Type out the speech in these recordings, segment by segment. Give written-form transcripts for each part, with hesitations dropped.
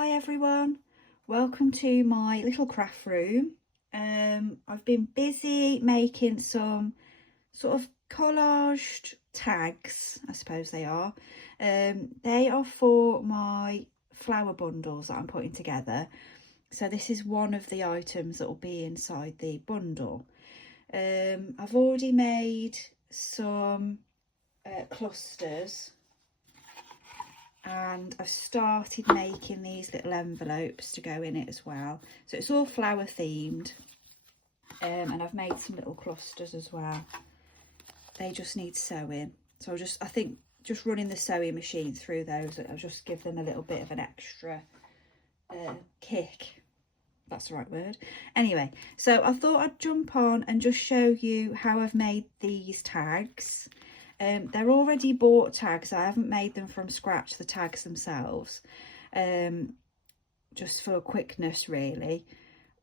Hi everyone, welcome to my little craft room. I've been busy making some sort of collaged tags, I suppose they are. They are for my flower bundles that I'm putting together. So this is one of the items that will be inside the bundle. I've already made some clusters, and I've started making these little envelopes to go in it as well. So it's all flower themed, and I've made some little clusters as well. They just need sewing, so I think just running the sewing machine through those, I'll just give them a little bit of an extra kick. That's the right word. Anyway, so I thought I'd jump on and just show you how I've made these tags. They're already bought tags. I haven't made them from scratch, the tags themselves, just for quickness really.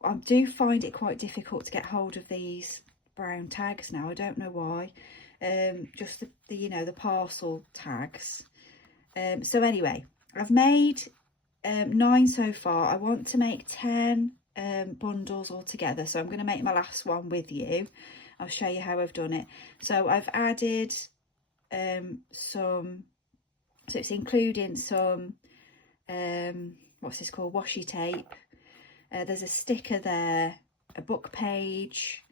I do find it quite difficult to get hold of these brown tags now. I don't know why. Just the parcel tags. So anyway, I've made 9 so far. I want to make 10 bundles altogether, so I'm going to make my last one with you. I'll show you how I've done it. So I've added so it's including some what's this called, washi tape. There's a sticker there, a book page,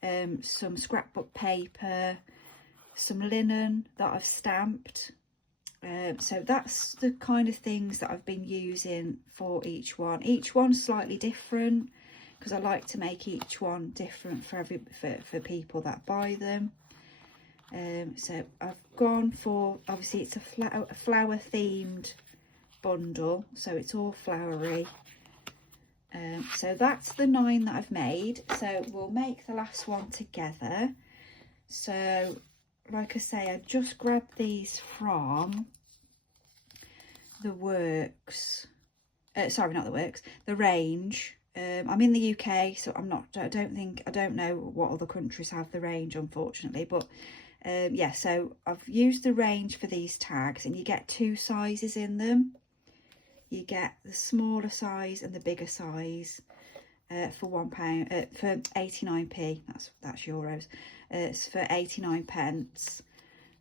some scrapbook paper, some linen that I've stamped. So that's the kind of things that I've been using for each one. Each one's slightly different because I like to make each one different for people that buy them. So I've gone for, obviously it's a flower themed bundle, so it's all flowery. So that's the 9 that I've made. So we'll make the last one together. So like I say, I just grabbed these from the Works, sorry, not the Works, the Range. I'm in the UK, so I don't know what other countries have the Range, unfortunately, but yeah, so I've used the Range for these tags, and you get 2 sizes in them. You get the smaller size and the bigger size for £1, for 89p. That's euros. It's for 89 pence.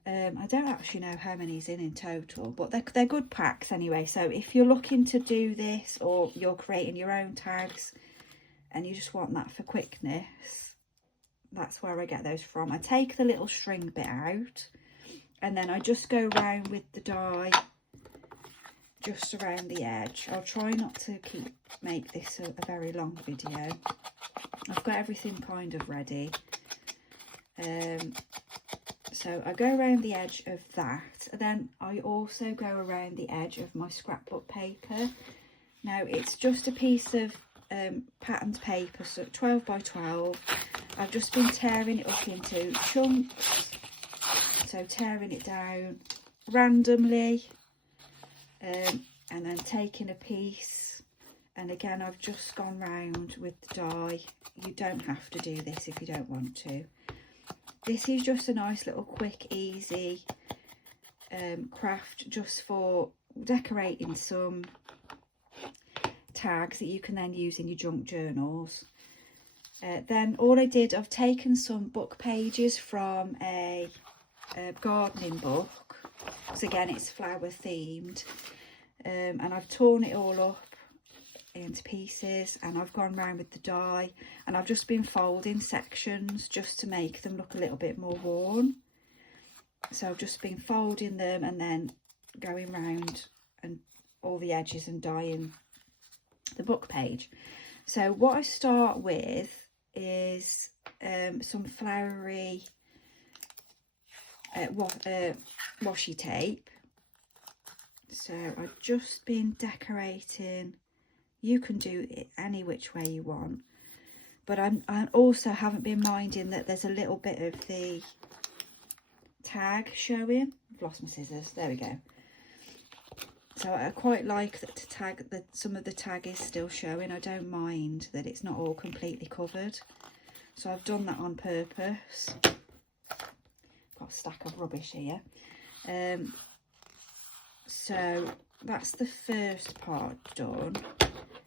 I don't actually know how many's in total, but they're good packs anyway. So if you're looking to do this, or you're creating your own tags and you just want that for quickness, that's where I get those from. I take the little string bit out, and then I just go round with the die just around the edge. I'll try not to make this a very long video. I've got everything kind of ready. So I go around the edge of that, and then I also go around the edge of my scrapbook paper. Now it's just a piece of patterned paper, so 12 by 12. I've just been tearing it up into chunks, so tearing it down randomly, and then taking a piece, and again I've just gone round with the die. You don't have to do this if you don't want to. This is just a nice little quick, easy craft, just for decorating some tags that you can then use in your junk journals. Then all I did, I've taken some book pages from a gardening book, because again it's flower themed, and I've torn it all up into pieces, and I've gone round with the die, and I've just been folding sections just to make them look a little bit more worn. So I've just been folding them and then going round and all the edges and dyeing the book page. So what I start with is some flowery washi tape. So I've just been decorating. You can do it any which way you want, but I also haven't been minding that there's a little bit of the tag showing. I've lost my scissors, there we go. So I quite like that some of the tag is still showing. I don't mind that it's not all completely covered, so I've done that on purpose. Got a stack of rubbish here. So that's the first part done,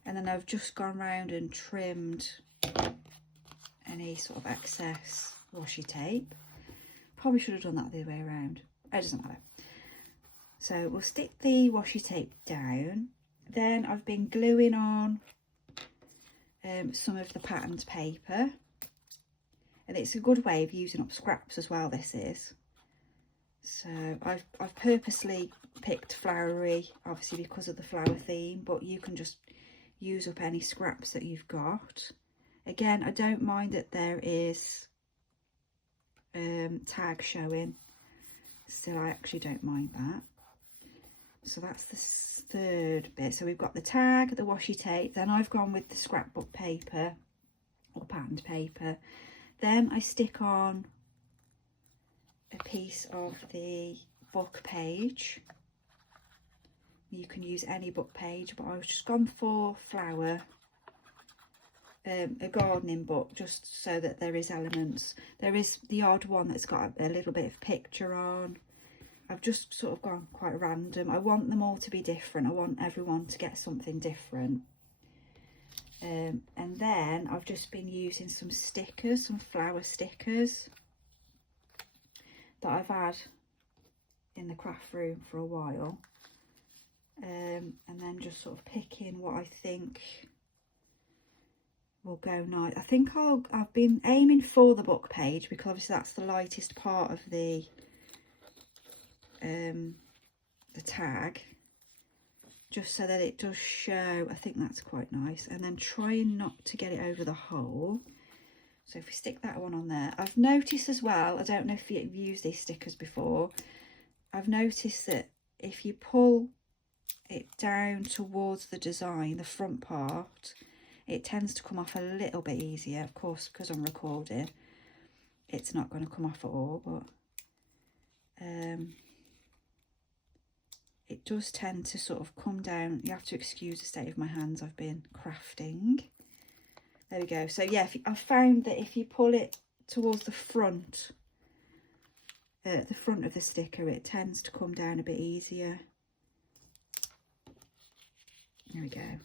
and then I've just gone round and trimmed any sort of excess washi tape. Probably should have done that the other way around. It doesn't matter. So we'll stick the washi tape down. Then I've been gluing on some of the patterned paper, and it's a good way of using up scraps as well, this is. So I've purposely picked flowery, obviously because of the flower theme, but you can just use up any scraps that you've got. Again, I don't mind that there is tag showing, so I actually don't mind that. So that's the third bit. So we've got the tag, the washi tape, then I've gone with the scrapbook paper or patterned paper. Then I stick on a piece of the book page. You can use any book page, but I've just gone for flower, a gardening book, just so that there is elements. There is the odd one that's got a little bit of picture on. I've just sort of gone quite random. I want them all to be different. I want everyone to get something different. And then I've just been using some stickers, some flower stickers that I've had in the craft room for a while. And then just sort of picking what I think will go nice. I think I've been aiming for the book page, because obviously that's the lightest part of the tag, just so that it does show. I think that's quite nice. And then trying not to get it over the hole. So if we stick that one on there, I've noticed as well, I don't know if you've used these stickers before, I've noticed that if you pull it down towards the design, the front part, it tends to come off a little bit easier. Of course, because I'm recording, it's not going to come off at all, but it does tend to sort of come down. You have to excuse the state of my hands, I've been crafting. There we go. So yeah, I've found that if you pull it towards the front of the sticker, it tends to come down a bit easier. There we go.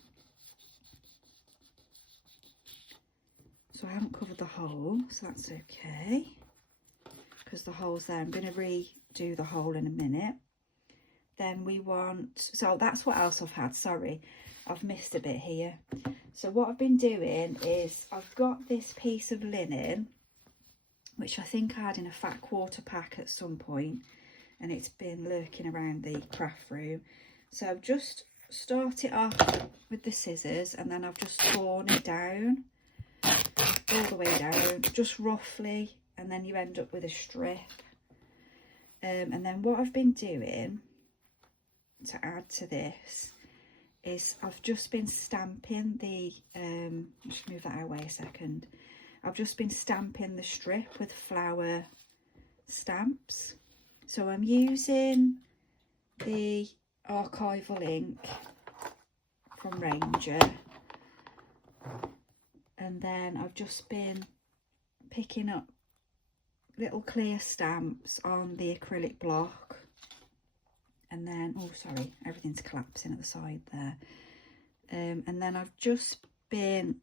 So I haven't covered the hole, so that's okay, because the hole's there. I'm going to redo the hole in a minute. Then we want, so that's what else I've had. Sorry, I've missed a bit here. So what I've been doing is I've got this piece of linen, which I think I had in a fat quarter pack at some point, and it's been lurking around the craft room. So I've just started off with the scissors, and then I've just torn it down, all the way down, just roughly, and then you end up with a strip. And then what I've been doing to add to this is I've just been stamping the, just move that away a second. I've just been stamping the strip with flower stamps. So I'm using the archival ink from Ranger, and then I've just been picking up little clear stamps on the acrylic block, and then, oh sorry, everything's collapsing at the side there, and then I've just been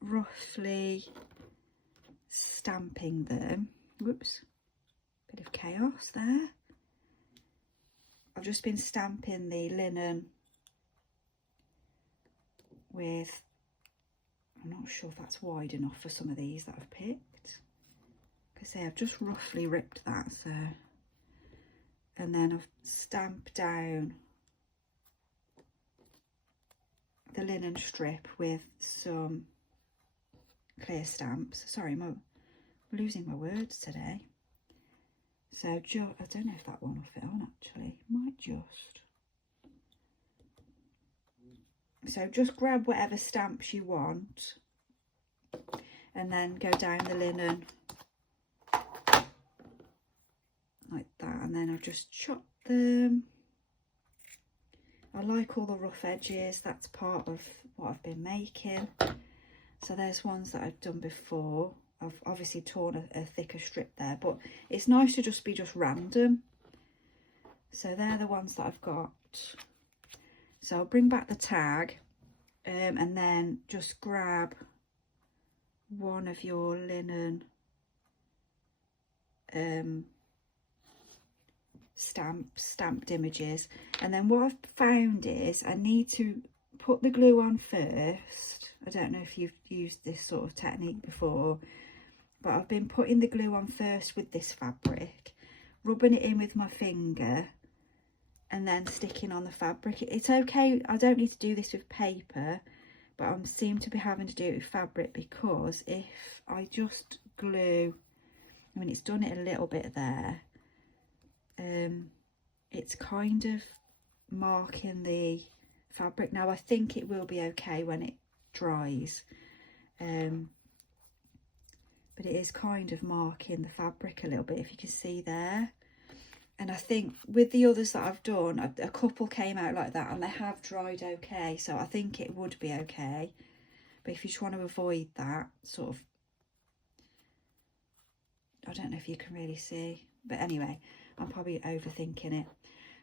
roughly stamping them. Whoops, bit of chaos there. I've just been stamping the linen with, I'm not sure if that's wide enough for some of these that I've picked. Like I say, I've just roughly ripped that, so, and then I've stamped down the linen strip with some clear stamps. Sorry, I'm losing my words today. So I don't know if that one will fit on actually, might just. So just grab whatever stamps you want and then go down the linen like that, and then I've just chopped them. I like all the rough edges, that's part of what I've been making. So there's ones that I've done before. I've obviously torn a thicker strip there, but it's nice to just be random. So they're the ones that I've got. So I'll bring back the tag and then just grab one of your linen stamped images, and then what I've found is I need to put the glue on first. I don't know if you've used this sort of technique before, but I've been putting the glue on first with this fabric, rubbing it in with my finger and then sticking on the fabric. It's okay, I don't need to do this with paper, but I seem to be having to do it with fabric, because if I just glue, I mean, it's done it a little bit there, it's kind of marking the fabric. Now I think it will be okay when it dries, but it is kind of marking the fabric a little bit, if you can see there. And I think with the others that I've done, a couple came out like that and they have dried okay, so I think it would be okay. But if you just want to avoid that sort of, I don't know if you can really see, but anyway, I'm probably overthinking it.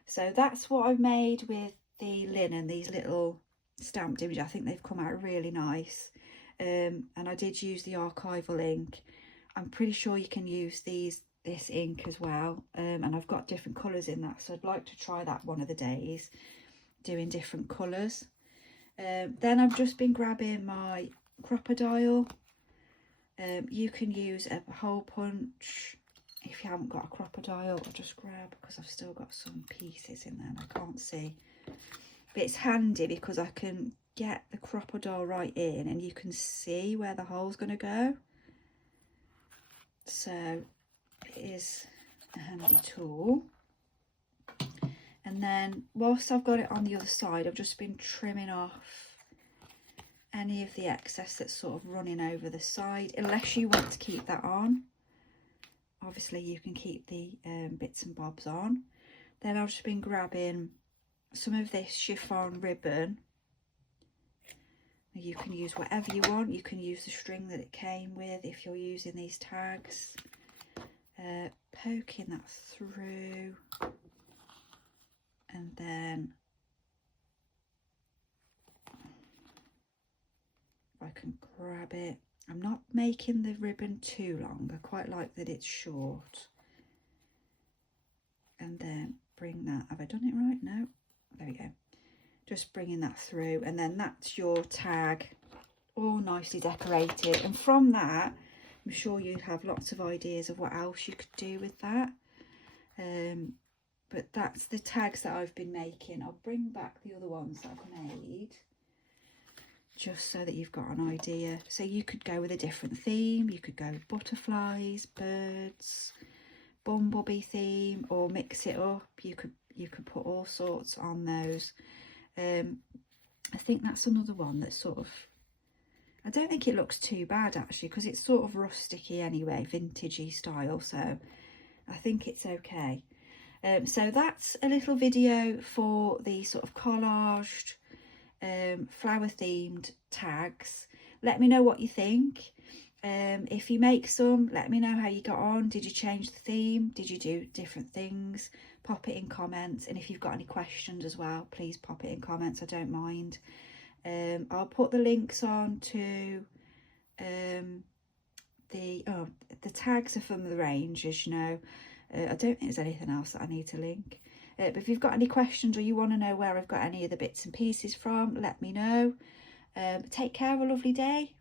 So that's what I've made with the linen, these little stamped images. I think they've come out really nice, and I did use the archival ink. I'm pretty sure you can use this ink as well, and I've got different colours in that, so I'd like to try that one of the days, doing different colours. Then I've just been grabbing my Crop-A-Dile. You can use a hole punch if you haven't got a Crop-A-Dile. I'll just grab, because I've still got some pieces in there and I can't see, but it's handy because I can get the Crop-A-Dile right in and you can see where the hole's going to go, so it is a handy tool. And then whilst I've got it on the other side, I've just been trimming off any of the excess that's sort of running over the side, unless you want to keep that on. Obviously you can keep the bits and bobs on. Then I've just been grabbing some of this chiffon ribbon. You can use whatever you want. You can use the string that it came with if you're using these tags. Poking that through, and then if I can grab it, I'm not making the ribbon too long, I quite like that it's short, and then bring that, have I done it right? No, there we go, just bringing that through, and then that's your tag all nicely decorated. And from that, I'm sure you have lots of ideas of what else you could do with that. But that's the tags that I've been making. I'll bring back the other ones that I've made, just so that you've got an idea. So you could go with a different theme. You could go with butterflies, birds, bumblebee theme, or mix it up. You could put all sorts on those. I think that's another one that's sort of, I don't think it looks too bad actually, because it's sort of rusticy anyway, vintagey style, so I think it's okay. So that's a little video for the sort of collaged flower themed tags. Let me know what you think. If you make some, let me know how you got on. Did you change the theme? Did you do different things? Pop it in comments, and if you've got any questions as well, please pop it in comments, I don't mind. I'll put the links on to the tags are from the range, as you know. I don't think there's anything else that I need to link. But if you've got any questions or you want to know where I've got any of the bits and pieces from, let me know. Take care, have a lovely day.